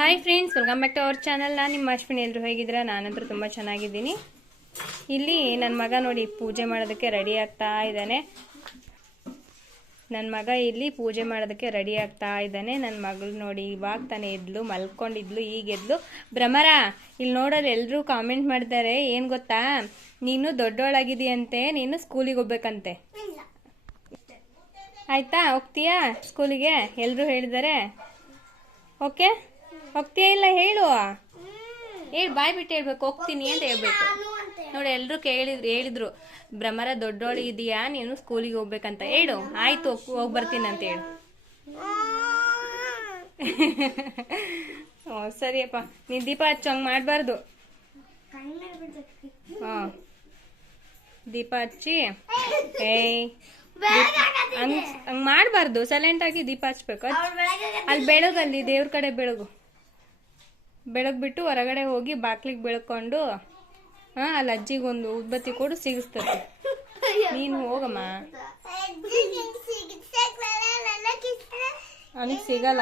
Hi friends welcome back to our channel ನಾನು ನಿಮ್ಮ ಅಶ್ವಿನಿ. ಎಲ್ಲರೂ ಹೇಗಿದ್ದೀರಾ? ನಾನಂತೂ ತುಂಬ ಚೆನ್ನಾಗಿದ್ದೀನಿ. ಇಲ್ಲಿ ನನ್ನ ಮಗ ನೋಡಿ ಪೂಜೆ ಮಾಡೋದಕ್ಕೆ ರೆಡಿ ಆಗ್ತಾ ಇದ್ದಾನೆ. ನನ್ನ ಮಗ ಇಲ್ಲಿ ಪೂಜೆ ಮಾಡೋದಕ್ಕೆ ರೆಡಿ ಆಗ್ತಾ ಇದ್ದಾನೆ. ನನ್ನ ಮಗಳು ನೋಡಿ ಇವಾಗ ತಾನೇ ಎದ್ಲು, ಮಲ್ಕೊಂಡಿದ್ಲು, ಈಗ ಎದ್ಲು. ಭ್ರಮರ, ಇಲ್ಲಿ ನೋಡೋರು ಎಲ್ಲರೂ ಕಾಮೆಂಟ್ ಮಾಡ್ತಾರೆ ಏನು ಗೊತ್ತಾ? ನೀನು ದೊಡ್ಡವಳಾಗಿದೆಯಂತೆ ನೀನು ಸ್ಕೂಲಿಗೆ ಹೋಗ್ಬೇಕಂತೆ. ಆಯಿತಾ? ಹೋಗ್ತೀಯಾ ಸ್ಕೂಲಿಗೆ ಎಲ್ಲರೂ ಹೇಳಿದ್ದಾರೆ? ಓಕೆ ಹೋಗ್ತೀಯಾ ಇಲ್ಲ ಹೇಳು? ಹೇಳಿ ಬಾಯ್ ಬಿಟ್ಟು ಹೇಳ್ಬೇಕು ಹೋಗ್ತೀನಿ ಅಂತ ಹೇಳ್ಬೇಕು. ನೋಡಿ ಎಲ್ಲರೂ ಕೇಳಿದ್ರು ಹೇಳಿದ್ರು ಭ್ರಮರ ದೊಡ್ಡೋಳು ಇದೆಯಾ ನೀನು ಸ್ಕೂಲಿಗೆ ಹೋಗ್ಬೇಕಂತ. ಹೇಳು ಆಯ್ತು ಹೋಗಿ ಬರ್ತೀನಿ ಅಂತ ಹೇಳು. ಓ ಸರಿಯಪ್ಪ. ನೀನು ದೀಪ ಹಚ್ಚಂಗೆ ಮಾಡಬಾರ್ದು. ಹಾಂ. ದೀಪ ಹಚ್ಚಿ ಏಯ್ ಹಂಗೆ ಹಂಗೆ ಮಾಡಬಾರ್ದು. ಸೈಲೆಂಟ್ ಆಗಿ ದೀಪ ಹಚ್ಬೇಕು ಹಚ್- ಅಲ್ಲಿ ಬೆಳಗಲ್ಲಿ ದೇವ್ರ ಕಡೆ ಬೆಳಗು. ಬೆಳಗ್ಬಿಟ್ಟು ಹೊರಗಡೆ ಹೋಗಿ ಬಾಕ್ಲಿಗೆ ಬೆಳ್ಕೊಂಡು ಹಾ ಅಲ್ಲಿ ಅಜ್ಜಿಗೆ ಒಂದು ಉದ್ಬತ್ತಿ ಕೊಡು ಸಿಗಿಸ್ತದೆ. ನೀನು ಹೋಗಮ್ಮ. ಅವನಿಗೆ ಸಿಗಲ್ಲ.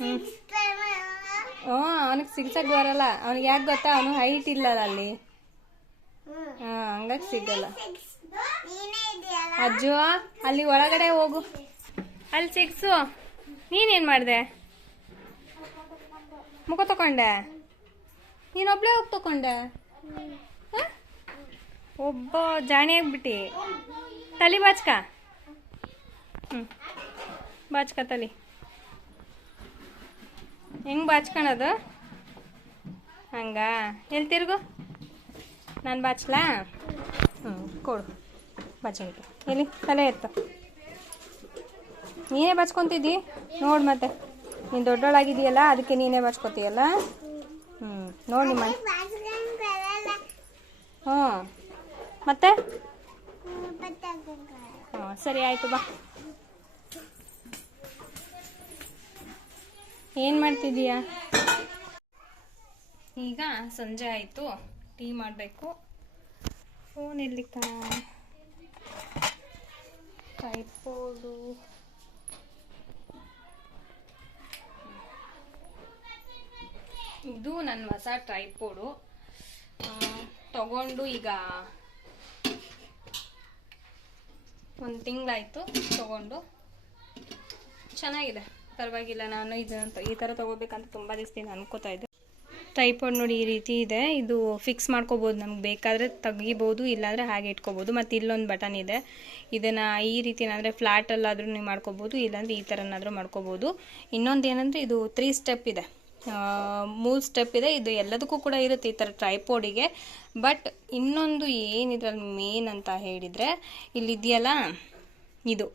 ಹ್ಞೂ ಅವನಿಗೆ ಸಿಗ್ಸಕ್ಕೆ ಬರಲ್ಲ. ಅವ್ನಿಗೆ ಯಾಕೆ ಗೊತ್ತಾ? ಅವನು ಹೈಟ್ ಇಲ್ಲಲ್ಲ ಅಲ್ಲಿ. ಹಾಂ, ಹಂಗಾಗಿ ಸಿಗಲ್ಲ. ಅಜ್ಜು, ಅಲ್ಲಿ ಒಳಗಡೆ ಹೋಗು. ಅಲ್ಲಿ ಸಿಗ್ಸು. ನೀನೇನು ಮಾಡಿದೆ? ಮುಖ ತಕೊಂಡೆ? ನೀನೊಬ್ಳೆ ಹೋಗಿ ತಕೊಂಡೆ? ಒಬ್ಬ ಜಾಣಿ ಆಗ್ಬಿಟ್ಟಿ. ತಲೆ ಬಾಚ್ಕ. ಹ್ಞೂ ಬಾಚ್ಕ ತಲೆ. ಹೆಂಗೆ ಬಾಚ್ಕೊಳೋದು ಹಂಗ. ಎಲ್ಲಿ ತಿರುಗು? ನಾನು ಬಾಚ್ಲಾ? ಹ್ಞೂ ಕೊಡು. ಬಾಚಂತ ಎಲ್ಲಿ? ತಲೆ ಎತ್ತು. ನೀನೇ ಬಾಚ್ಕೊತಿದ್ದಿ? ನೋಡು ಮತ್ತೆ. ನೀನು ದೊಡ್ಡೋಳಾಗಿದೆಯಲ್ಲ ಅದಕ್ಕೆ ನೀನೇ ಬರ್ಸ್ಕೊತೀಯಲ್ಲ? ಹ್ಞೂ ನೋಡಿ ನಿಮ್ಮ ಹ್ಞೂ. ಮತ್ತೆ? ಹ್ಞೂ ಸರಿ ಆಯಿತು ಬಾ. ಏನು ಮಾಡ್ತಿದ್ದೀಯಾ? ಈಗ ಸಂಜೆ ಆಯಿತು ಟೀ ಮಾಡಬೇಕು. ಫೋನ್ ಎಲ್ಲಿ ಟೈಪೋಡು ಇದು ನನ್ನ ಹೊಸ ಟ್ರೈಪೋಡು ತಗೊಂಡು ಈಗ ಒಂದು ತಿಂಗಳಾಯಿತು ತಗೊಂಡು. ಚೆನ್ನಾಗಿದೆ. ಪರವಾಗಿಲ್ಲ, ನಾನು ಇದನ್ನ ಈ ಥರ ತೊಗೋಬೇಕಂತ ತುಂಬ ದಿವಸದಿಂದ ಅನ್ಕೋತಾ ಇದ್ದೆ. ಟ್ರೈಪಾಡ್ ನೋಡಿ ಈ ರೀತಿ ಇದೆ. ಇದು ಫಿಕ್ಸ್ ಮಾಡ್ಕೋಬೋದು. ನಮ್ಗೆ ಬೇಕಾದರೆ ತೆಗಿಬೋದು, ಇಲ್ಲಾಂದರೆ ಹಾಗೆ ಇಟ್ಕೋಬೋದು. ಮತ್ತು ಇಲ್ಲೊಂದು ಬಟನ್ ಇದೆ. ಇದನ್ನು ಈ ರೀತಿ ಏನಾದರೆ ಫ್ಲ್ಯಾಟಲ್ಲಾದರೂ ನೀವು ಮಾಡ್ಕೋಬೋದು, ಇಲ್ಲಾಂದರೆ ಈ ಥರನಾದರೂ ಮಾಡ್ಕೋಬೋದು. ಇನ್ನೊಂದು ಏನಂದರೆ ಇದು ತ್ರೀ ಸ್ಟೆಪ್ ಇದೆ. ಮೂರು ಸ್ಟೆಪ್ ಇದೆ. ಇದು ಎಲ್ಲದಕ್ಕೂ ಕೂಡ ಇರುತ್ತೆ ಈ ಥರ ಟ್ರೈಪೋಡಿಗೆ ಬಟ್ ಇನ್ನೊಂದು ಏನಿದ್ರಲ್ಲಿ ಮೇನ್ ಅಂತ ಹೇಳಿದರೆ, ಇಲ್ಲಿದೆಯಲ್ಲ, ಇದು.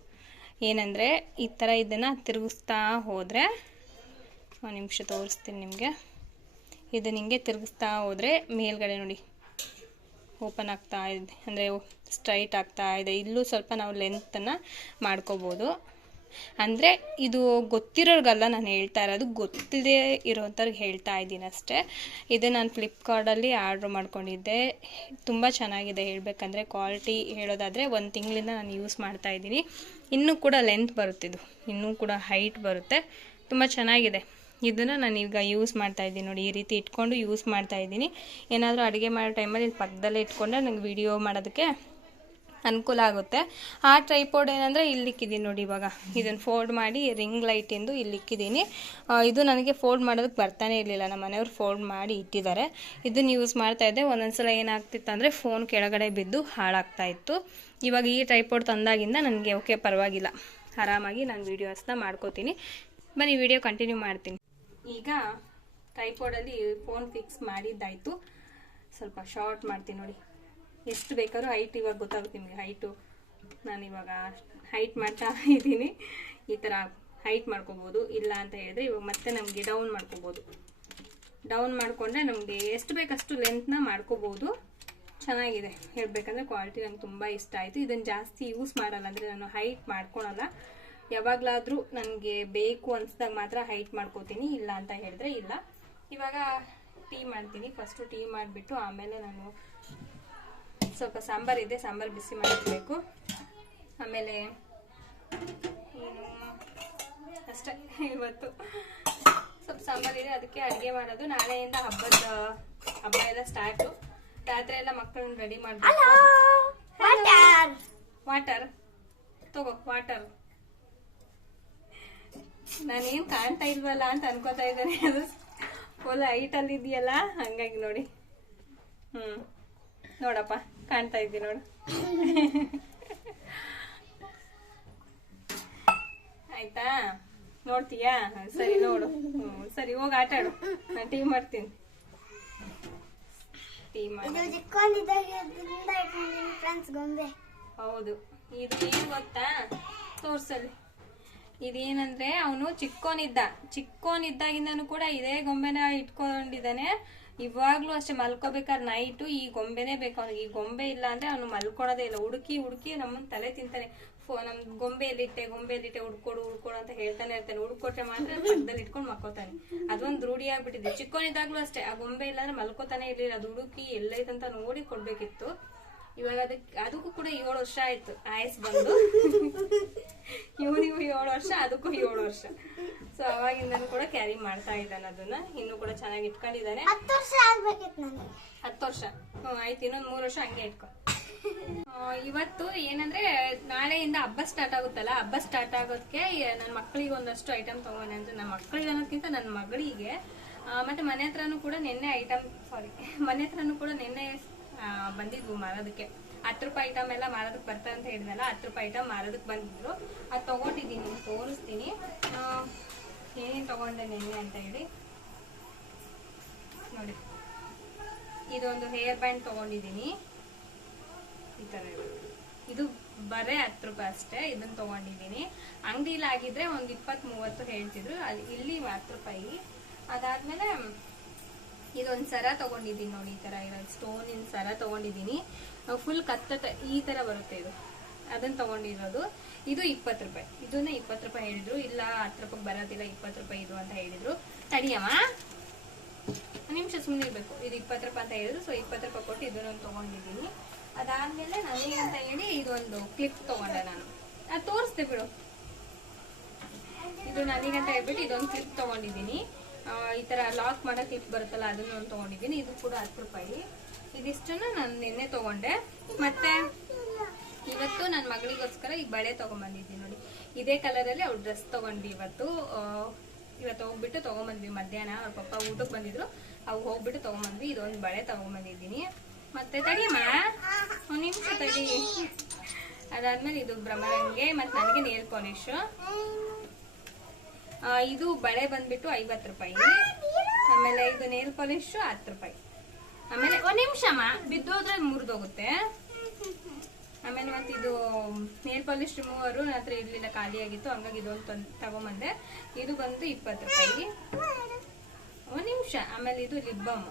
ಏನಂದರೆ, ಈ ಥರ ಇದನ್ನು ತಿರುಗಿಸ್ತಾ ಹೋದರೆ, ಒಂದು ನಿಮಿಷ ತೋರಿಸ್ತೀನಿ ನಿಮಗೆ. ಇದು ನಿಮಗೆ ತಿರುಗಿಸ್ತಾ ಹೋದರೆ, ಮೇಲ್ಗಡೆ ನೋಡಿ. ಓಪನ್ ಆಗ್ತಾ ಇದೆ. ಅಂದರೆ ಸ್ಟ್ರೈಟ್ ಆಗ್ತಾ ಇದೆ. ಇಲ್ಲೂ ಸ್ವಲ್ಪ ನಾವು ಲೆಂತನ್ನು ಮಾಡ್ಕೋಬೋದು. ಅಂದರೆ ಇದು ಗೊತ್ತಿರೋರ್ಗಲ್ಲ ನಾನು ಹೇಳ್ತಾ ಇರೋದು, ಗೊತ್ತಿದೆ ಇರೋಂಥವ್ರಿಗೆ ಹೇಳ್ತಾ ಇದ್ದೀನಿ ಅಷ್ಟೇ. ಇದು ನಾನು ಫ್ಲಿಪ್ಕಾರ್ಟಲ್ಲಿ ಆರ್ಡ್ರ್ ಮಾಡ್ಕೊಂಡಿದ್ದೆ. ತುಂಬ ಚೆನ್ನಾಗಿದೆ ಹೇಳಬೇಕಂದ್ರೆ ಕ್ವಾಲಿಟಿ ಹೇಳೋದಾದರೆ ಒಂದು ತಿಂಗಳಿಂದ ನಾನು ಯೂಸ್ ಮಾಡ್ತಾ ಇದ್ದೀನಿ. ಇನ್ನೂ ಕೂಡ ಲೆಂತ್ ಬರುತ್ತಿದ್ದು ಇನ್ನೂ ಕೂಡ ಹೈಟ್ ಬರುತ್ತೆ. ತುಂಬ ಚೆನ್ನಾಗಿದೆ. ಇದನ್ನು ನಾನು ಈಗ ಯೂಸ್ ಮಾಡ್ತಾ ಇದ್ದೀನಿ ನೋಡಿ, ಈ ರೀತಿ ಇಟ್ಕೊಂಡು ಯೂಸ್ ಮಾಡ್ತಾ ಇದ್ದೀನಿ. ಏನಾದರೂ ಅಡುಗೆ ಮಾಡೋ ಟೈಮಲ್ಲಿ ಪಕ್ಕದಲ್ಲೇ ಇಟ್ಕೊಂಡ್ರೆ ನನಗೆ ವಿಡಿಯೋ ಮಾಡೋದಕ್ಕೆ ಅನುಕೂಲ ಆಗುತ್ತೆ. ಆ ಟ್ರೈಪೋರ್ಡ್ ಏನಂದರೆ ಇಲ್ಲಿಕ್ಕಿದ್ದೀನಿ ನೋಡಿ ಇವಾಗ. ಇದನ್ನು ಫೋಲ್ಡ್ ಮಾಡಿ ರಿಂಗ್ ಲೈಟಿಂದು ಇಲ್ಲಿ ಇಲ್ಲಿಕ್ಕಿದ್ದೀನಿ ಇದು ನನಗೆ ಫೋಲ್ಡ್ ಮಾಡೋದಕ್ಕೆ ಬರ್ತಾನೆ ಇರಲಿಲ್ಲ. ನಮ್ಮ ಮನೆಯವ್ರು ಫೋಲ್ಡ್ ಮಾಡಿ ಇಟ್ಟಿದ್ದಾರೆ. ಇದನ್ನು ಯೂಸ್ ಮಾಡ್ತಾ ಇದ್ದೆ. ಒಂದೊಂದ್ಸಲ ಏನಾಗ್ತಿತ್ತು ಅಂದರೆ ಫೋನ್ ಕೆಳಗಡೆ ಬಿದ್ದು ಹಾಳಾಗ್ತಾ ಇತ್ತು. ಇವಾಗ ಈ ಟ್ರೈಪೋರ್ಡ್ ತಂದಾಗಿಂದ ನನಗೆ ಓಕೆ ಪರವಾಗಿಲ್ಲ. ಆರಾಮಾಗಿ ನಾನು ವೀಡಿಯೋಸ್ನ ಮಾಡ್ಕೋತೀನಿ. ಬನ್ನಿ ವಿಡಿಯೋ ಕಂಟಿನ್ಯೂ ಮಾಡ್ತೀನಿ. ಈಗ ಟ್ರೈಪೋರ್ಡಲ್ಲಿ ಫೋನ್ ಫಿಕ್ಸ್ ಮಾಡಿದ್ದಾಯಿತು. ಸ್ವಲ್ಪ ಶಾರ್ಟ್ ಮಾಡ್ತೀನಿ ನೋಡಿ. ಎಷ್ಟು ಬೇಕಾದ್ರೂ ಹೈಟ್ ಇವಾಗ ಗೊತ್ತಾಗುತ್ತೆ ನಿಮಗೆ. ಹೈಟು ನಾನು ಇವಾಗ ಹೈಟ್ ಮಾಡ್ತಾ ಇದ್ದೀನಿ. ಈ ಥರ ಹೈಟ್ ಮಾಡ್ಕೋಬೋದು. ಇಲ್ಲ ಅಂತ ಹೇಳಿದ್ರೆ ಇವಾಗ ಮತ್ತೆ ನಮಗೆ ಡೌನ್ ಮಾಡ್ಕೋಬೋದು. ಡೌನ್ ಮಾಡಿಕೊಂಡ್ರೆ ನಮಗೆ ಎಷ್ಟು ಬೇಕಷ್ಟು ಲೆಂತ್ನ ಮಾಡ್ಕೋಬೋದು. ಚೆನ್ನಾಗಿದೆ. ಹೇಳಬೇಕಂದ್ರೆ ಕ್ವಾಲಿಟಿ ನಂಗೆ ತುಂಬ ಇಷ್ಟ ಆಯಿತು. ಇದನ್ನು ಜಾಸ್ತಿ ಯೂಸ್ ಮಾಡಲ್ಲ. ಅಂದರೆ ನಾನು ಹೈಟ್ ಮಾಡ್ಕೊಳಲ್ಲ. ಯಾವಾಗಲಾದರೂ ನನಗೆ ಬೇಕು ಅನಿಸ್ದಾಗ ಮಾತ್ರ ಹೈಟ್ ಮಾಡ್ಕೋತೀನಿ. ಇಲ್ಲ ಅಂತ ಹೇಳಿದ್ರೆ ಇಲ್ಲ. ಇವಾಗ ಟೀ ಮಾಡ್ತೀನಿ. ಫಸ್ಟು ಟೀ ಮಾಡಿಬಿಟ್ಟು ಆಮೇಲೆ ನಾನು ಸ್ವಲ್ಪ ಸಾಂಬಾರ್ ಇದೆ ಸಾಂಬಾರು ಬಿಸಿ ಮಾಡಿರಬೇಕು. ಆಮೇಲೆ ಏನು? ಅಷ್ಟೇ ಇವತ್ತು. ಸ್ವಲ್ಪ ಇದೆ ಅದಕ್ಕೆ ಅಡುಗೆ ಮಾಡೋದು. ನಾಳೆಯಿಂದ ಹಬ್ಬದ ಹಬ್ಬ ಎಲ್ಲ ಸ್ಟಾರ್ಟು ರಾತ್ರಿ ಎಲ್ಲ ಮಕ್ಕಳನ್ನ ರೆಡಿ ಮಾಡಬೇಕು. ವಾಟರ್ ವಾಟರ್ ತಗೋ ವಾಟರ್ ನಾನೇನ್ ಕಾಣ್ತಾ ಇಲ್ವಲ್ಲ ಅಂತ ಅನ್ಕೋತಾ ಇದ್ದಾರೆ ಅದು ಫುಲ್ ಹೈಟಲ್ಲಿ ಇದೆಯಲ್ಲ ಹಂಗಾಗಿ ನೋಡಿ. ಹ್ಮ್ ನೋಡಪ್ಪ. ಕಾಣ್ತಾ ಇದ್ದೀನಿ ನೋಡು. ಆಯ್ತಾ? ನೋಡ್ತೀಯಾ? ಸರಿ ನೋಡು. ಹ್ಮ್ ಸರಿ ಹೋಗಿ ಆಟ ಆಡು. ನಾನು ಟೀ ಮಾಡ್ತೀನಿ. ಟೀ ಮಾಡಿ ಹೌದು. ಇದು ಏನ್ ಗೊತ್ತಾ? ತೋರ್ಸಲ್ಲಿ. ಇದೇನಂದ್ರೆ ಅವನು ಚಿಕ್ಕೋನಿದ್ದ ಚಿಕ್ಕೋನಿದ್ದಾಗಿಂದನು ಕೂಡ ಇದೇ ಗೊಂಬೆನ ಇಟ್ಕೊಂಡಿದ್ದಾನೆ. ಇವಾಗ್ಲೂ ಅಷ್ಟೇ ಮಲ್ಕೋಬೇಕಾದ್ರೆ ನೈಟು ಈ ಗೊಂಬೆನೇ ಬೇಕು. ಅವ್ನಿಗೆ ಈ ಗೊಂಬೆ ಇಲ್ಲ ಅಂದ್ರೆ ಅವನು ಮಲ್ಕೊಳೋದೇ ಇಲ್ಲ. ಹುಡುಕಿ ಹುಡುಕಿ ನಮ್ಮನ್ನ ತಲೆ ತಿಂತಾನೆ. ಫೋ, ನಮ್ ಗೊಂಬೆ ಎಲ್ಲಿಟ್ಟೆ ಗೊಂಬೆ ಎಲ್ಲಿಟ್ಟೆ ಹುಡ್ಕೊಡು ಹುಡ್ಕೊಡು ಅಂತ ಹೇಳ್ತಾನೆ ಇರ್ತಾನೆ. ಹುಡ್ಕೊಟ್ರೆ ಮಾತ್ರ ಪಕ್ಕದಲ್ಲಿ ಇಟ್ಕೊಂಡು ಮಲ್ಕೋತಾನೆ. ಅದೊಂದು ರೂಢಿ ಆಗ್ಬಿಟ್ಟಿದೆ. ಚಿಕ್ಕೋನಿದ್ದಾಗ್ಲೂ ಅಷ್ಟೇ. ಆ ಗೊಂಬೆ ಇಲ್ಲ ಅಂದ್ರೆ ಮಲ್ಕೋತಾನೆ ಇರ್ಲಿಲ್ಲ. ಅದು ಹುಡುಕಿ ಎಲ್ಲೈತಂತ ನೋಡಿ ಕೊಡ್ಬೇಕಿತ್ತು. ಇವಾಗ ಅದಕ್ಕೆ ಅದಕ್ಕೂ ಕೂಡ ಏಳು ವರ್ಷ ಆಯ್ತು. ಆಯಸ್ ಬಂದು. ಇವನಿಗೂ ಏಳು ವರ್ಷ ಅದಕ್ಕೂ ಏಳು ವರ್ಷ. ಸೊ ಅವಾಗಿಂದನೂ ಕೂಡ ಕ್ಯಾರಿ ಮಾಡ್ತಾ ಇದ್ದಾನೆ ಅದನ್ನ. ಇನ್ನು ಕೂಡ ಚೆನ್ನಾಗಿ ಇಟ್ಕೊಂಡಿದ್ದಾನೆ. ಹತ್ತು ವರ್ಷ ಹತ್ತು ವರ್ಷ. ಹ್ಮ್ ಆಯ್ತು ಇನ್ನೊಂದ್ ಮೂರು ವರ್ಷ ಹಂಗೆ ಇಟ್ಕೊ. ಇವತ್ತು ಏನಂದ್ರೆ ನಾಳೆಯಿಂದ ಹಬ್ಬ ಸ್ಟಾರ್ಟ್ ಆಗುತ್ತಲ್ಲ ಹಬ್ಬ ಸ್ಟಾರ್ಟ್ ಆಗೋದಕ್ಕೆ ನನ್ನ ಮಕ್ಕಳಿಗೆ ಒಂದಷ್ಟು ಐಟಮ್ ತಗೊಂಡೆ ಅಂದ್ರೆ ನನ್ನ ಮಕ್ಕಳಿಗೆ ಅನ್ನೋದಕ್ಕಿಂತ ನನ್ನ ಮಗಳಿಗೆ ಮತ್ತೆ ಮನೆ ಹತ್ರನೂ ಕೂಡ ನಿನ್ನೆ ಐಟಮ್ ಸಾರಿ ಮನೆ ಹತ್ರನೂ ಕೂಡ ನಿನ್ನೆ ಬಂದಿದ್ವು ಮಾರೋದಕ್ಕೆ. ಹತ್ತು ರೂಪಾಯಿ ಐಟಮ್ ಎಲ್ಲ ಮಾರೋದಕ್ಕೆ ಬರ್ತಾ ಅಂತ ಹೇಳಿದ್ನಲ್ಲ, ಹತ್ತು ರೂಪಾಯಿ ಐಟಮ್ ಮಾರೋದಕ್ಕೆ ಬಂದಿದ್ರು. ಅದು ತಗೊಂಡಿದ್ದೀನಿ ತೋರಿಸ್ತೀನಿ. ಏನೇನು ತೊಗೊಂಡೆ, ನಿನ್ನೆ ಅಂತ ಹೇಳಿ. ನೋಡಿ. ಇದೊಂದು ಹೇರ್ ಬ್ಯಾಂಡ್ ತಗೊಂಡಿದ್ದೀನಿ. ಈ ಥರ ಇದೆ. ಬರೇ ಹತ್ತು ರೂಪಾಯಿ ಅಷ್ಟೇ ಇದನ್ನ ತಗೊಂಡಿದ್ದೀನಿ. ಅಂಗಡಿಲಿ ಆಗಿದ್ರೆ ಇಪ್ಪತ್ತು ಇಪ್ಪತ್ ಮೂವತ್ತು ಹೇಳ್ತಿದ್ರು ಅಲ್ಲಿ ಇಲ್ಲಿ ಹತ್ತು ರೂಪಾಯಿ. ಅದಾದ್ಮೇಲೆ ಇದೊಂದ್ ಸರ ತಗೊಂಡಿದ್ದೀನಿ ನೋಡಿ, ಈ ತರ ಇರೋದು ಸ್ಟೋನಿನ ಸರ ತಗೊಂಡಿದ್ದೀನಿ. ಫುಲ್ ಕತ್ತ ಈ ತರ ಬರುತ್ತೆ ಇದು. ಅದನ್ನ ತಗೊಂಡಿರೋದು. ಇದು ಇಪ್ಪತ್ತು ರೂಪಾಯಿ. ಇದನ್ನ ಇಪ್ಪತ್ತು ರೂಪಾಯಿ ಹೇಳಿದ್ರು. ಇಲ್ಲ ಹತ್ತು ರೂಪಾಯಿ ಬರೋದಿಲ್ಲ, ಇಪ್ಪತ್ತು ರೂಪಾಯಿ ಇದು ಅಂತ ಹೇಳಿದ್ರು. ತಡಿಯಮ್ಮ. ನಿಮಿಷ ಸುಮ್ಮನೆ ಇರ್ಬೇಕು. ಇದು ಇಪ್ಪತ್ತು ರೂಪಾಯಿ ಅಂತ ಹೇಳಿದ್ರು ಸೊ ಇಪ್ಪತ್ತು ರೂಪಾಯಿ ಕೊಟ್ಟು ಇದನ್ನೊಂದು ತಗೊಂಡಿದ್ದೀನಿ. ಅದಾದ್ಮೇಲೆ ನನಗೆ ಅಂತ ಹೇಳಿ ಇದೊಂದು ಕ್ಲಿಪ್ ತಗೊಂಡೆ ನಾನು. ಅದು ತೋರಿಸ್ದೆ ಬಿಡು. ಇದು ನನಗಂತ ಹೇಳ್ಬಿಟ್ಟು ಇದೊಂದು ಕ್ಲಿಪ್ ತಗೊಂಡಿದ್ದೀನಿ. ಈ ತರ ಲಾಕ್ ಮಾಡೋ ಕ್ಲಿಪ್ ಬರುತ್ತಲ್ಲ, ಅದನ್ನ ಒಂದು ತಗೊಂಡಿದ್ದೀನಿ. ಇದು ಕೂಡ ಹತ್ತು ರೂಪಾಯಿ. ಇದಿಷ್ಟನ್ನ ನಾನು ನಿನ್ನೆ ತಗೊಂಡೆ. ಮತ್ತೆ ಇವತ್ತು ನನ್ನ ಮಗಳಿಗೋಸ್ಕರ ಈ ಬಳೆ ತಗೊಂಬಂದಿದ್ದೀನಿ ನೋಡಿ. ಇದೇ ಕಲರಲ್ಲಿ ಅವ್ರು ಡ್ರೆಸ್ ತಗೊಂಡ್ವಿ ಇವತ್ತು. ಇವತ್ತು ಹೋಗ್ಬಿಟ್ಟು ತಗೊಂಬಂದ್ವಿ ಮಧ್ಯಾಹ್ನ. ಅವ್ರ ಪಪ್ಪ ಊಟಕ್ಕೆ ಬಂದಿದ್ರು. ಅವು ಹೋಗ್ಬಿಟ್ಟು ತಗೊಂಬಂದ್ವಿ. ಇದೊಂದು ಬಳೆ ತಗೊಂಬಂದಿದ್ದೀನಿ. ಮತ್ತೆ ತಡಿಯಮ್ಮ, ಒಂದು ನಿಮಿಷ ತಡಿ. ಅದಾದ್ಮೇಲೆ ಇದು ಭ್ರಮರಂಗೆ ಮತ್ತೆ ನನಗೆ ನೇಲ್ ಪಾಲಿಶ್ ಇದು ಬಳೆ ಬಂದ್ಬಿಟ್ಟು ಐವತ್ತು ರೂಪಾಯಿ. ಆಮೇಲೆ ಇದು ನೇಲ್ ಪಾಲಿಶ್ ಹತ್ತು ರೂಪಾಯಿ. ಆಮೇಲೆ ಒಂದ್ ನಿಮಿಷ ಬಿದ್ದೋದ್ರೆ ಮುರಿದೋಗುತ್ತೆ. ಆಮೇಲೆ ಮತ್ತೆ ಇದು ನೇಲ್ ಪಾಲಿಶ್ ರಿಮೂವರು ಹತ್ರ ಇರ್ಲಿಲ್ಲ ಖಾಲಿ ಆಗಿತ್ತು ಹಂಗಾಗಿ ಇದೊಂದು ತಂದು ತಗೊಂಬಂದೆ. ಇದು ಬಂದು ಇಪ್ಪತ್ತು ರೂಪಾಯಿ. ಒಂದ್ ನಿಮಿಷ. ಆಮೇಲೆ ಇದು ಲಿಪ್ ಬಾಮ್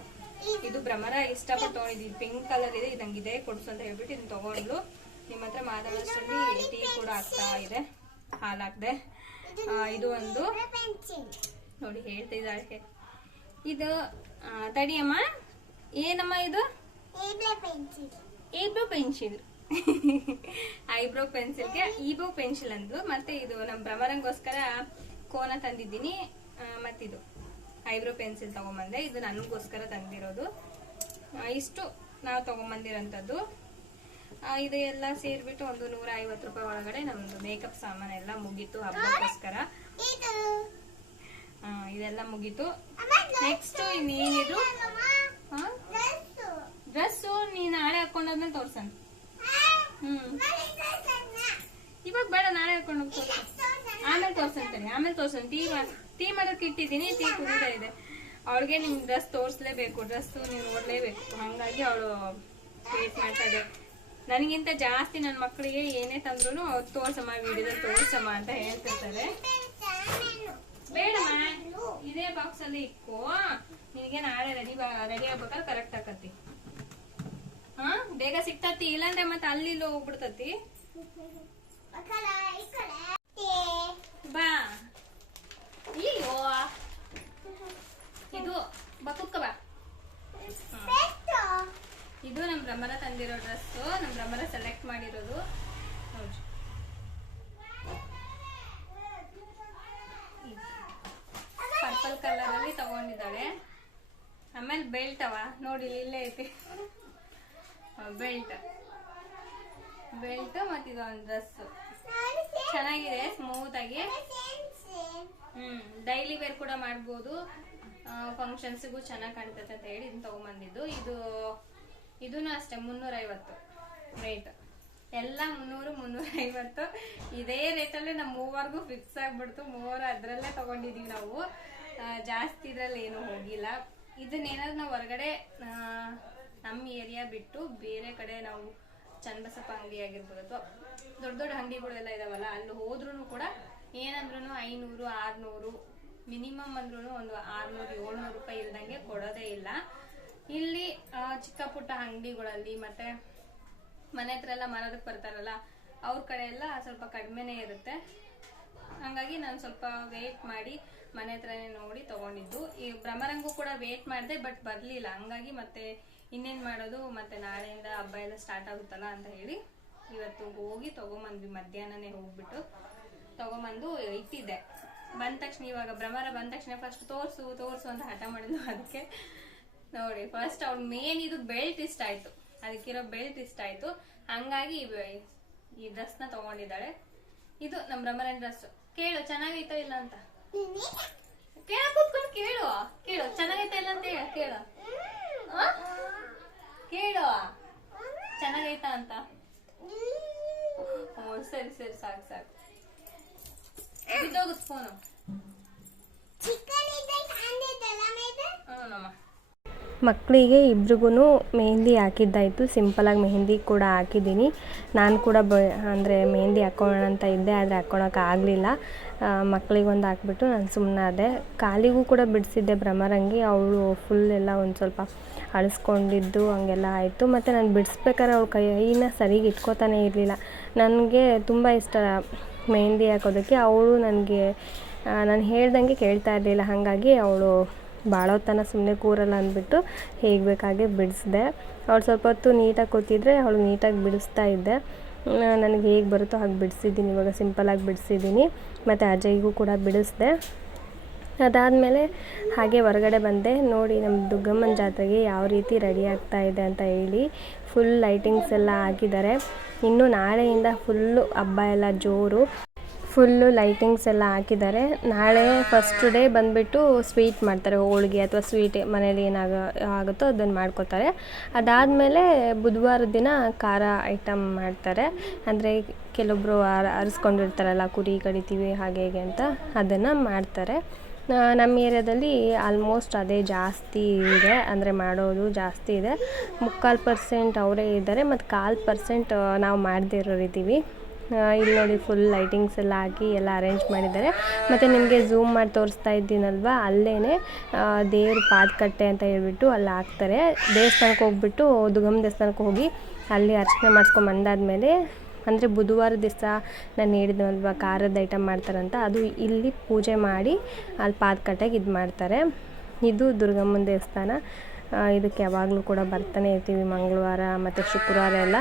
ಇದು ಭ್ರಮರ ಇಷ್ಟಪಟ್ಟು ಇದು ಪಿಂಕ್ ಕಲರ್ ಇದೆ ಇದು ಕೊಡ್ಸು ಅಂತ ಹೇಳ್ಬಿಟ್ಟು ಇದನ್ನ ತಗೊಂಡ್ಲು ನಿಮ್ಮ ಹತ್ರ ಮಾತಾಡೋಷ್ಟರಲ್ಲಿ ಟೀ ಕೂಡ ಆಗ್ತಾ ಇದೆ ಹಾಲು ಹಾಕ್ದೆ ಆ, ಇದು ಒಂದು. ನೋಡಿ ನೋಡಿ ಹೇಳ್ತಿದ್ದಾಳೆ ಇದು ತಡಿಯಮ್ಮ. ಏನಮ್ಮ ಇದು? Eyebrow pencil. ಐಬ್ರೋ ಪೆನ್ಸಿಲ್ಗೆ ಈಬ್ರೋ ಪೆನ್ಸಿಲ್ ಅಂದ್ರು ಮತ್ತೆ ಇದು ನಮ್ಮ ಭ್ರಮರಂಗೋಸ್ಕರ ಕೋನ ತಂದಿದ್ದೀನಿ. ಮತ್ತಿದು. ಐಬ್ರೋ ಪೆನ್ಸಿಲ್ ತಗೊಂಬಂದೆ. ಇದು ನನಗೋಸ್ಕರ ತಂದಿರೋದು. ಇಷ್ಟು ನಾವು ತಗೊಂಬಂದಿರೋಂಥದ್ದು. ಇದು ಎಲ್ಲ ಸೇರಿಬಿಟ್ಟು ಒಂದು ನೂರ ಐವತ್ತು ರೂಪಾಯಿ ಒಳಗಡೆ ನಮ್ದು ಮೇಕಪ್ ಸಾಮಾನೆಲ್ಲ ಮುಗೀತು, ಹಬ್ಬಕ್ಕೋಸ್ಕರ. ಇದೆಲ್ಲ ಮುಗೀತು. ನೆಕ್ಸ್ಟ್ ಇನ್ನೇನಿದು? ಹಾ? ಡ್ರೆಸ್ಸು ಡ್ರೆಸ್ಸು ನೀನ್ ನಾಳೆ ಹಾಕೊಂಡಾದ್ಮೇಲೆ ತೋರ್ಸನ್ ಹ್ಮ್. ಇವಾಗ ಬೇಡ, ನಾಳೆ ಹಾಕೊಂಡು ಆಮೇಲೆ ತೋರ್ಸಂತಾನೆ, ಆಮೇಲೆ ತೋರ್ಸನ್ ಟೀ ಟೀ ಮಾಡೋಕೆ ಇಟ್ಟಿದ್ದೀನಿ, ಟೀ ಕುಡಿತಾ ಇದೆ. ಅವಳಿಗೆ ನಿಮ್ ಡ್ರೆಸ್ ತೋರಿಸ್ಲೇಬೇಕು ಡ್ರೆಸ್ ನೀವು ನೋಡ್ಲೇಬೇಕು. ಹಂಗಾಗಿ ಅವಳು ವೇಟ್ ಮಾಡ್ತಾ ಇದೆ. ನನಗಿಂತ ಜಾಸ್ತಿ ನನ್ನ ಮಕ್ಕಳಿಗೆ ಏನೇ ತಂದ್ರು ತೋರ್ಸಮ್ಮ ವಿಡಿಯೋದಲ್ಲಿ ತೋರ್ಸಮ್ಮ ಅಂತ ಹೇಳ್ತಿರ್ತಾರೆ. ಬೇಡಮ್ಮ, ಇದೇ ಬಾಕ್ಸ್ ಅಲ್ಲಿ ಇಕ್ಕೋ. ನಿನಗೆ ನಾಳೆ ರೆಡಿ ರೆಡಿ ಆಗ್ಬೇಕಾದ್ರೆ ಕರೆಕ್ಟ್ ಆಕತಿ ಹಾ, ಬೇಗ ಸಿಕ್ತತಿ ಇಲ್ಲಾಂದ್ರೆ ಮತ್ತೆ ಅಲ್ಲಿ ಇಲ್ಲಿ ಹೋಗ್ಬಿಡ್ತತಿ ಬಾ. ಇಲ್ಲೋ. ಇದು ಕುಕ್ಕ ಬಾ. ಇದು ನಮ್ಮ ಬ್ರಹ್ಮರ ತಂದಿರೋ ಡ್ರೆಸ್ಸು. ನಮ್ಮ ಬ್ರಹ್ಮರ ಸೆಲೆಕ್ಟ್ ಮಾಡಿರೋದು. ನೋಡ್ರಿ ಪರ್ಪಲ್ ಕಲರ್ ಅಲ್ಲಿ ತಗೊಂಡಿದ್ದೀನಿ ಆಮೇಲೆ ಬೆಲ್ಟ್ ಅವ. ನೋಡಿ, ಇಲ್ಲಿ ಐತಿ. ಬೆಲ್ಟ್ ಬೆಲ್ಟ್ ಮತ್ತೆ ಇದೊಂದು ಡ್ರೆಸ್ ಚೆನ್ನಾಗಿದೆ ಸ್ಮೂತ್ ಆಗಿ. ಹ್ಮ್ ಡೈಲಿ ವೇರ್ ಕೂಡ ಮಾಡ್ಬೋದು. ಫಂಕ್ಷನ್ಸ್ಗೂ ಚೆನ್ನಾಗಿ ಕಾಣ್ತೈತೆ ಅಂತ ಹೇಳಿ ಇದನ್ನ ಇದು ಇದೂನು ಅಷ್ಟೇ ಮುನ್ನೂರ ಐವತ್ತು ರೇಟ್ ಎಲ್ಲ ಮುನ್ನೂರು ಮುನ್ನೂರ ಐವತ್ತು ಇದೇ ರೇಟಲ್ಲೇ ನಮ್ಮ ಮೂವರ್ಗೂ ಫಿಕ್ಸ್ ಆಗ್ಬಿಡ್ತು. ಮೂವರು ಅದರಲ್ಲೇ ತಗೊಂಡಿದೀವಿ ನಾವು. ಜಾಸ್ತಿ ಇದ್ರಲ್ಲಿ ಏನು ಹೋಗಿಲ್ಲ. ಇದನ್ನೇನಾದ್ರು ನಾವು ಹೊರಗಡೆ ನಮ್ಮ ಏರಿಯಾ ಬಿಟ್ಟು ಬೇರೆ ಕಡೆ ನಾವು ಚನ್ನಬಸಪ್ಪ ಅಂಗಡಿ ಆಗಿರ್ಬೋದು. ದೊಡ್ಡ ದೊಡ್ಡ ಅಂಗಡಿಗಳೆಲ್ಲ ಇದಾವಲ್ಲ, ಅಲ್ಲಿ ಹೋದ್ರೂ ಕೂಡ ಏನಂದ್ರೂ ಐನೂರು, ಆರ್ನೂರು, ಮಿನಿಮಮ್ ಅಂದ್ರೂ ಒಂದು ಆರ್ನೂರು, ಏಳ್ನೂರು ರೂಪಾಯಿ ಇಲ್ದಂಗೆ ಕೊಡೋದೇ ಇಲ್ಲ. ಇಲ್ಲಿ ಚಿಕ್ಕ ಪುಟ್ಟ ಅಂಗಡಿಗಳಲ್ಲಿ ಮತ್ತೆ ಮನೆ ಹತ್ರ ಎಲ್ಲ ಮಾರೋದಕ್ಕೆ ಬರ್ತಾರಲ್ಲ, ಅವ್ರ ಕಡೆ ಎಲ್ಲ ಸ್ವಲ್ಪ ಕಡಿಮೆನೇ ಇರುತ್ತೆ. ಹಂಗಾಗಿ ನಾನು ಸ್ವಲ್ಪ ವೇಟ್ ಮಾಡಿ ಮನೆ ಹತ್ರನೇ ನೋಡಿ ತಗೊಂಡಿದ್ದು. ಈ ಭ್ರಮರಂಗು ಕೂಡ ವೇಟ್ ಮಾಡಿದೆ ಬಟ್ ಬರಲಿಲ್ಲ. ಹಂಗಾಗಿ ಮತ್ತೆ ಇನ್ನೇನು ಮಾಡೋದು, ಮತ್ತೆ ನಾಳೆಯಿಂದ ಹಬ್ಬ ಎಲ್ಲ ಸ್ಟಾರ್ಟ್ ಆಗುತ್ತಲ್ಲ ಅಂತ ಹೇಳಿ ಇವತ್ತು ಹೋಗಿ ತಗೊಂಬಂದ್ವಿ. ಮಧ್ಯಾಹ್ನನೇ ಹೋಗ್ಬಿಟ್ಟು ತಗೊಂಬಂದು ಇಟ್ಟಿದ್ದೆ. ಬಂದ ತಕ್ಷಣ ಇವಾಗ ಭ್ರಮರ ಬಂದ ತಕ್ಷಣ ಫಸ್ಟ್ ತೋರಿಸು ತೋರಿಸು ಅಂತ ಹಠ ಮಾಡಿದ್ದು ಅದಕ್ಕೆ ನೋಡಿ ಫಸ್ಟ್ ಅವ್ಳು ಮೇನ್ ಇದು ಬೆಲ್ಟ್ ಇಷ್ಟ ಆಯ್ತು. ಅದಕ್ಕಿರೋ ಬೆಲ್ಟ್ ಇಷ್ಟ ಆಯ್ತು. ಹಂಗಾಗಿ ಈ ಈ ನ ತಗೊಂಡಿದ್ದಾಳೆ. ಇದು ನಮ್ಮ ರಮರನ್ ಡ್ರೆಸ್ ಕೇಳು ಚೆನ್ನಾಗೈತ ಇಲ್ಲ ಅಂತ? ಕೇಳ ಕೂತ್ಕೊಂಡು ಕೇಳು. ಕೇಳು ಚೆನ್ನಾಗೈತ ಇಲ್ಲ ಅಂತ ಹೇಳ ಕೇಳು. ಆ? ಕೇಳು. ಚೆನ್ನಾಗೈತಾ ಅಂತ? ಹ್ಞೂ ಸರಿ ಸರಿ ಸಾಕು ಸಾಕು. ಹೋಗುತ್ತೆ ಫೋನು ಹ್ಞೂ ನಮ್ಮ ಮಕ್ಕಳಿಗೆ ಇಬ್ರಿಗೂ ಮೆಹಂದಿ ಹಾಕಿದ್ದಾಯಿತು. ಸಿಂಪಲಾಗಿ ಮೆಹಂದಿ ಕೂಡ ಹಾಕಿದ್ದೀನಿ. ನಾನು ಕೂಡ ಬ, ಅಂದರೆ ಮೆಹಂದಿ ಹಾಕ್ಕೊಳ್ಳೋಣ ಅಂತ ಇದ್ದೆ, ಆದರೆ ಹಾಕ್ಕೊಳಕ್ಕೆ ಆಗಲಿಲ್ಲ. ಮಕ್ಕಳಿಗೊಂದು ಹಾಕ್ಬಿಟ್ಟು ನಾನು ಸುಮ್ಮನಾದೆ ಕಾಲಿಗೂ ಕೂಡ ಬಿಡಿಸಿದ್ದೆ ಭ್ರಮರಂಗಿ. ಅವಳು ಫುಲ್ ಎಲ್ಲ ಒಂದು ಸ್ವಲ್ಪ ಅಳಿಸ್ಕೊಂಡಿದ್ದು, ಹಂಗೆಲ್ಲ ಆಯಿತು. ಮತ್ತು ನಾನು ಬಿಡಿಸ್ಬೇಕಾದ್ರೆ ಅವಳು ಕೈನ ಸರಿಗೆ ಇಟ್ಕೋತಾನೆ ಇರಲಿಲ್ಲ. ನನಗೆ ತುಂಬ ಇಷ್ಟ ಮೆಹಂದಿ ಹಾಕೋದಕ್ಕೆ. ಅವಳು ನನಗೆ ನಾನು ಹೇಳ್ದಂಗೆ ಕೇಳ್ತಾ ಇರಲಿಲ್ಲ. ಹಾಗಾಗಿ ಅವಳು ಭಾಳೋತನ ಸುಮ್ಮನೆ ಕೂರಲ್ಲ ಅಂದ್ಬಿಟ್ಟು ಹೇಗೆ ಬೇಕಾಗೆ ಬಿಡಿಸ್ದೆ. ಅವಳು ಸ್ವಲ್ಪ ಹೊತ್ತು ನೀಟಾಗಿ ಕೂತಿದ್ರೆ ಅವಳು ನೀಟಾಗಿ ಬಿಡಿಸ್ತಾ ಇದ್ದೆ. ನನಗೆ ಹೇಗೆ ಬರುತ್ತೋ ಹಾಗೆ ಬಿಡಿಸಿದ್ದೀನಿ, ಇವಾಗ ಸಿಂಪಲಾಗಿ ಬಿಡಿಸಿದ್ದೀನಿ. ಮತ್ತು ಅಜಯ್ಗೂ ಕೂಡ ಬಿಡಿಸಿದೆ. ಅದಾದಮೇಲೆ ಹಾಗೆ ಹೊರಗಡೆ ಬಂದೆ. ನೋಡಿ ನಮ್ಮ ದುರ್ಗಮ್ಮನ ಜಾತ್ರೆಗೆ ಯಾವ ರೀತಿ ರೆಡಿ ಆಗ್ತಾ ಇದೆ ಅಂತ ಹೇಳಿ ಫುಲ್ ಲೈಟಿಂಗ್ಸ್ ಎಲ್ಲ ಹಾಕಿದ್ದಾರೆ. ಇನ್ನು ನಾಳೆಯಿಂದ ಫುಲ್ಲು ಹಬ್ಬ ಎಲ್ಲ ಜೋರು. ಫುಲ್ಲು ಲೈಟಿಂಗ್ಸ್ ಎಲ್ಲ ಹಾಕಿದ್ದಾರೆ. ನಾಳೆ ಫಸ್ಟ್ ಡೇ ಬಂದುಬಿಟ್ಟು ಸ್ವೀಟ್ ಮಾಡ್ತಾರೆ. ಹೋಳಿಗೆ ಅಥವಾ ಸ್ವೀಟ್ ಮನೇಲಿ ಏನಾಗ ಆಗುತ್ತೋ ಅದನ್ನು ಮಾಡ್ಕೋತಾರೆ ಅದಾದಮೇಲೆ ಬುಧವಾರ ದಿನ ಖಾರ ಐಟಮ್ ಮಾಡ್ತಾರೆ. ಅಂದರೆ ಕೆಲವೊಬ್ಬರು ಅರಿಸ್ಕೊಂಡಿರ್ತಾರಲ್ಲ ಕುರಿ ಕಡಿತೀವಿ ಹಾಗೆ ಹೀಗೆ ಅಂತ ಅದನ್ನು ಮಾಡ್ತಾರೆ. ನಮ್ಮ ಏರಿಯಾದಲ್ಲಿ ಆಲ್ಮೋಸ್ಟ್ ಅದೇ ಜಾಸ್ತಿ ಇದೆ. ಅಂದರೆ ಮಾಡೋದು ಜಾಸ್ತಿ ಇದೆ. ಮುಕ್ಕಾಲು ಪರ್ಸೆಂಟ್ ಅವರೇ ಇದ್ದಾರೆ. ಮತ್ತು ಕಾಲು ಪರ್ಸೆಂಟ್ ನಾವು ಮಾಡದೇ ಇರೋರು ಇದ್ದೀವಿ ಆ, ಇಲ್ಲಿ ನೋಡಿ ಫುಲ್ ಲೈಟಿಂಗ್ಸ್ ಎಲ್ಲ ಹಾಕಿ ಎಲ್ಲ ಅರೇಂಜ್ ಮಾಡಿದ್ದಾರೆ. ಮತ್ತು ನಿಮಗೆ ಝೂಮ್ ಮಾಡಿ ತೋರಿಸ್ತಾ ಇದ್ದೀನಲ್ವ? ಅಲ್ಲೇ ದೇವ್ರ ಪಾದಕಟ್ಟೆ ಅಂತ ಹೇಳ್ಬಿಟ್ಟು ಅಲ್ಲಿ ಹಾಕ್ತಾರೆ. ದೇವಸ್ಥಾನಕ್ಕೆ ಹೋಗ್ಬಿಟ್ಟು ದುರ್ಗಮ್ಮ ದೇವಸ್ಥಾನಕ್ಕೆ ಹೋಗಿ ಅಲ್ಲಿ ಅರ್ಚನೆ ಮಾಡಿಸ್ಕೊಂಡು ಬಂದಾದಮೇಲೆ, ಅಂದರೆ ಬುಧವಾರ ದಿವಸ ನಾನು ಹೇಳಿದ್ನಲ್ವ, ಖಾರದ ಐಟಮ್ ಮಾಡ್ತಾರಂತ, ಅದು ಇಲ್ಲಿ ಪೂಜೆ ಮಾಡಿ ಅಲ್ಲಿ ಪಾದಕಟ್ಟೆಗೆ ಇದು ಮಾಡ್ತಾರೆ. ಇದು ದುರ್ಗಮ್ಮನ ದೇವಸ್ಥಾನ. ಇದಕ್ಕೆ ಯಾವಾಗಲೂ ಕೂಡ ಬರ್ತಾನೆ ಇರ್ತೀವಿ ಮಂಗಳವಾರ ಮತ್ತು ಶುಕ್ರವಾರ ಎಲ್ಲ.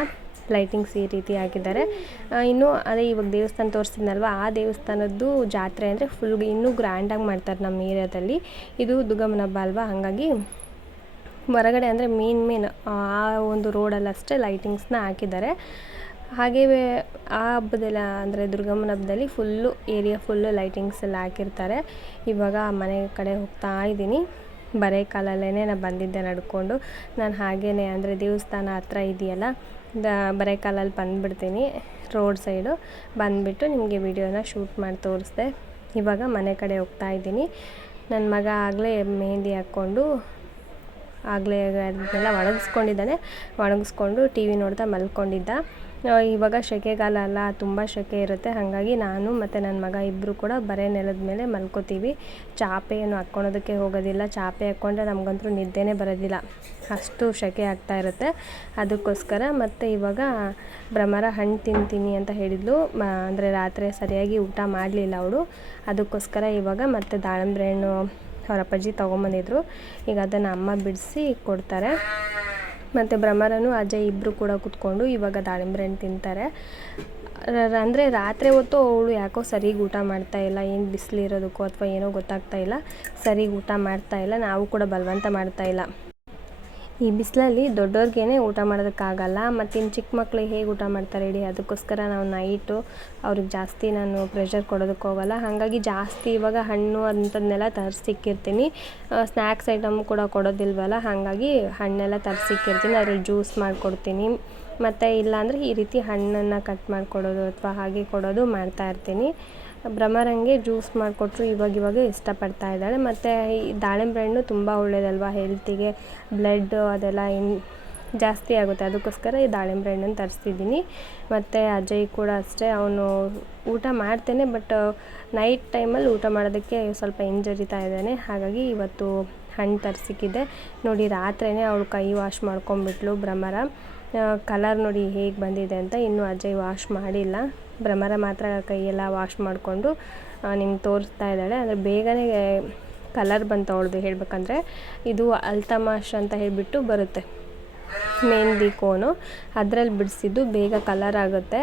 ಲೈಟಿಂಗ್ಸ್ ಈ ರೀತಿ ಹಾಕಿದ್ದಾರೆ. ಇನ್ನು ಅದೇ ಇವಾಗ ದೇವಸ್ಥಾನ ತೋರಿಸ್ತಿದ್ನಲ್ವ ಆ ದೇವಸ್ಥಾನದ್ದು ಜಾತ್ರೆ ಅಂದರೆ ಫುಲ್ ಇನ್ನೂ ಗ್ರ್ಯಾಂಡಾಗಿ ಮಾಡ್ತಾರೆ ನಮ್ಮ ಏರಿಯಾದಲ್ಲಿ. ಇದು ದುರ್ಗಮ್ಮನ ಹಬ್ಬ ಅಲ್ವಾ ಹಾಗಾಗಿ ಹೊರಗಡೆ ಅಂದರೆ ಮೇನ್ ಮೇನ್ ಆ ಒಂದು ರೋಡಲ್ಲಿ ಅಷ್ಟೇ ಲೈಟಿಂಗ್ಸ್ನ ಹಾಕಿದ್ದಾರೆ. ಹಾಗೇ ಆ ಹಬ್ಬದೆಲ್ಲ ಅಂದರೆ ದುರ್ಗಮ್ಮನ ಹಬ್ಬದಲ್ಲಿ ಫುಲ್ಲು ಏರಿಯಾ ಫುಲ್ಲು ಲೈಟಿಂಗ್ಸ್ ಎಲ್ಲ ಹಾಕಿರ್ತಾರೆ. ಇವಾಗ ಮನೆ ಕಡೆ ಹೋಗ್ತಾ ಇದ್ದೀನಿ ಬರೇ ಕಾಲಲ್ಲೇ ನಾನು ಬಂದಿದ್ದೆ ನಡ್ಕೊಂಡು. ನಾನು ಹಾಗೇ ಅಂದರೆ ದೇವಸ್ಥಾನ ಹತ್ರ ಇದೆಯಲ್ಲ ದ ಬರೇ ಕಾಲಲ್ಲಿ ಬಂದುಬಿಡ್ತೀನಿ, ರೋಡ್ ಸೈಡು. ಬಂದುಬಿಟ್ಟು ನಿಮಗೆ ವೀಡಿಯೋನ ಶೂಟ್ ಮಾಡಿ ತೋರಿಸ್ದೆ. ಇವಾಗ ಮನೆ ಕಡೆ ಹೋಗ್ತಾ ಇದ್ದೀನಿ. ನನ್ನ ಮಗ ಆಗಲೇ ಮೆಹಂದಿ ಹಾಕ್ಕೊಂಡು, ಆಗಲೇ ಅದನ್ನೆಲ್ಲ ಒಣಗಿಸ್ಕೊಂಡಿದ್ದಾನೆ. ಒಣಗಿಸ್ಕೊಂಡು ಟಿ ವಿ ನೋಡ್ತಾ ಮಲ್ಕೊಂಡಿದ್ದ. ಇವಾಗ ಸೆಕೆಗಾಲ ಅಲ್ಲ, ತುಂಬ ಸೆಕೆ ಇರುತ್ತೆ. ಹಾಗಾಗಿ ನಾನು ಮತ್ತು ನನ್ನ ಮಗ ಇಬ್ಬರು ಕೂಡ ಬರೇ ನೆಲದ ಮೇಲೆ ಮಲ್ಕೋತೀವಿ. ಚಾಪೆ ಏನು ಹಾಕ್ಕೊಳೋದಕ್ಕೆ ಹೋಗೋದಿಲ್ಲ. ಚಾಪೆ ಹಾಕ್ಕೊಂಡ್ರೆ ನಮಗಂತೂ ನಿದ್ದೆನೇ ಬರೋದಿಲ್ಲ. ಅಷ್ಟು ಸೆಕೆ ಆಗ್ತಾ ಇರುತ್ತೆ. ಅದಕ್ಕೋಸ್ಕರ ಮತ್ತು ಇವಾಗ ಭ್ರಮರ ಹಣ್ಣು ತಿಂತೀನಿ ಅಂತ ಹೇಳಿದ್ಲು. ಮ, ಅಂದರೆ ರಾತ್ರಿ ಸರಿಯಾಗಿ ಊಟ ಮಾಡಲಿಲ್ಲ ಅವಳು. ಅದಕ್ಕೋಸ್ಕರ ಇವಾಗ ಮತ್ತೆ ದಾಳಿಂಬೆ ಹಣ್ಣು ಅವರ ಅಪ್ಪಾಜಿ ತೊಗೊಂಬಂದಿದ್ರು. ಈಗ ಅದನ್ನು ಅಮ್ಮ ಬಿಡಿಸಿ ಕೊಡ್ತಾರೆ. ಮತ್ತು ಭ್ರಮರನು ಅಜಯ್ ಇಬ್ಬರು ಕೂಡ ಕೂತ್ಕೊಂಡು ಇವಾಗ ದಾಳಿಂಬೆ ಹಣ್ಣು ತಿಂತಾರೆ ಅಂದರೆ ರಾತ್ರಿ ಹೊತ್ತು ಅವಳು ಯಾಕೋ ಸರಿಗೆ ಊಟ ಮಾಡ್ತಾ ಇಲ್ಲ, ಏನು ಬಿಸಿಲಿರೋದಕ್ಕೋ ಅಥವಾ ಏನೋ ಗೊತ್ತಾಗ್ತಾ ಇಲ್ಲ, ಸರಿಗೆ ಊಟ ಮಾಡ್ತಾ ಇಲ್ಲ, ನಾವು ಕೂಡ ಬಲವಂತ ಮಾಡ್ತಾ ಇಲ್ಲ. ಈ ಬಿಸಿಲಲ್ಲಿ ದೊಡ್ಡವ್ರಿಗೇನೆ ಊಟ ಮಾಡೋದಕ್ಕಾಗಲ್ಲ ಮತ್ತು ಇನ್ನು ಚಿಕ್ಕ ಮಕ್ಳಿಗೆ ಹೇಗೆ ಊಟ ಮಾಡ್ತಾರೆ ಹೇಳಿ, ಅದಕ್ಕೋಸ್ಕರ ನಾವು ನೈಟು ಅವ್ರಿಗೆ ಜಾಸ್ತಿ ನಾನು ಪ್ರೆಷರ್ ಕೊಡೋದಕ್ಕೆ ಹೋಗಲ್ಲ. ಹಾಗಾಗಿ ಜಾಸ್ತಿ ಇವಾಗ ಹಣ್ಣು ಅಂಥದ್ದನ್ನೆಲ್ಲ ತರಿಸಿಕ್ಕಿರ್ತೀನಿ ಸ್ನ್ಯಾಕ್ಸ್ ಐಟಮ್ ಕೂಡ ಕೊಡೋದಿಲ್ವಲ್ಲ, ಹಾಗಾಗಿ ಹಣ್ಣೆಲ್ಲ ತರಿಸಿಕ್ಕಿರ್ತೀನಿ ಅದ್ರಲ್ಲಿ ಜ್ಯೂಸ್ ಮಾಡಿಕೊಡ್ತೀನಿ. ಮತ್ತು ಇಲ್ಲಾಂದರೆ ಈ ರೀತಿ ಹಣ್ಣನ್ನು ಕಟ್ ಮಾಡಿಕೊಡೋದು ಅಥವಾ ಹಾಗೆ ಕೊಡೋದು ಮಾಡ್ತಾ ಇರ್ತೀನಿ. ಭ್ರಮರಂಗೆ ಜ್ಯೂಸ್ ಮಾಡಿಕೊಟ್ರು, ಇವಾಗ ಇವಾಗ ಇಷ್ಟಪಡ್ತಾ ಇದ್ದಾಳೆ. ಮತ್ತು ಈ ದಾಳಿಂಬೆ ಹಣ್ಣು ತುಂಬ ಒಳ್ಳೇದಲ್ವಾ? ಹೆಲ್ತಿಗೆ ಬ್ಲಡ್ ಅದೆಲ್ಲ ಇನ್ ಜಾಸ್ತಿ ಆಗುತ್ತೆ. ಅದಕ್ಕೋಸ್ಕರ ಈ ದಾಳಿಂಬೆ ಹಣ್ಣನ್ನು ತರಿಸ್ತಿದ್ದೀನಿ. ಮತ್ತು ಅಜಯ್ ಕೂಡ ಅಷ್ಟೇ, ಅವನು ಊಟ ಮಾಡ್ತೇನೆ, ಬಟ್ ನೈಟ್ ಟೈಮಲ್ಲಿ ಊಟ ಮಾಡೋದಕ್ಕೆ ಸ್ವಲ್ಪ ಹಿಂಜರಿತಾ ಇದ್ದಾನೆ. ಹಾಗಾಗಿ ಇವತ್ತು ಹಣ್ಣು ತರಿಸಿಕ್ಕಿದೆ. ನೋಡಿ ರಾತ್ರಿಯೇ ಅವಳು ಕೈ ವಾಶ್ ಮಾಡ್ಕೊಂಬಿಟ್ಲು ಭ್ರಮರ ಕಲರ್ ನೋಡಿ ಹೇಗೆ ಬಂದಿದೆ ಅಂತ ಇನ್ನೂ ಅಜಯ್ ವಾಶ್ ಮಾಡಿಲ್ಲ. ಭ್ರಮರ ಮಾತ್ರ ಕೈಯೆಲ್ಲ ವಾಶ್ ಮಾಡಿಕೊಂಡು ನಿಮ್ಗೆ ತೋರಿಸ್ತಾ ಇದ್ದಾಳೆ. ಅಂದರೆ ಬೇಗನೆ ಕಲರ್ ಬಂತು ಅವಳದು ಹೇಳಬೇಕಂದ್ರೆ ಇದು ಅಲ್ತಮಾಷ್ ಅಂತ ಹೇಳಿಬಿಟ್ಟು ಬರುತ್ತೆ. ಮೆಹಂದಿ ಕೋನು. ಅದರಲ್ಲಿ ಬಿಡಿಸಿದ್ದು ಬೇಗ ಕಲರ್ ಆಗುತ್ತೆ.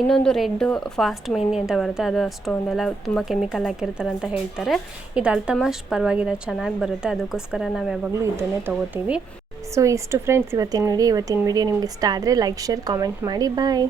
ಇನ್ನೊಂದು ರೆಡ್ ಫಾಸ್ಟ್ ಮೆಹಂದಿ ಅಂತ ಬರುತ್ತೆ. ಅದು ಅಷ್ಟೊಂದೆಲ್ಲ ತುಂಬ ಕೆಮಿಕಲ್ ಹಾಕಿರ್ತಾರೆ ಅಂತ ಹೇಳ್ತಾರೆ. ಇದು ಅಲ್ತಮಾಷ್ ಪರವಾಗಿಲ್ಲ, ಚೆನ್ನಾಗಿ ಬರುತ್ತೆ. ಅದಕ್ಕೋಸ್ಕರ ನಾವು ಯಾವಾಗಲೂ ಇದನ್ನೇ ತೊಗೋತೀವಿ. ಸೊ ಇಷ್ಟು ಫ್ರೆಂಡ್ಸ್ ಇವತ್ತಿನ ವಿಡಿಯೋ ಇವತ್ತಿನ ವಿಡಿಯೋ ನಿಮ್ಗೆ ಇಷ್ಟ ಆದರೆ ಲೈಕ್ ಶೇರ್ ಕಾಮೆಂಟ್ ಮಾಡಿ. ಬಾಯ್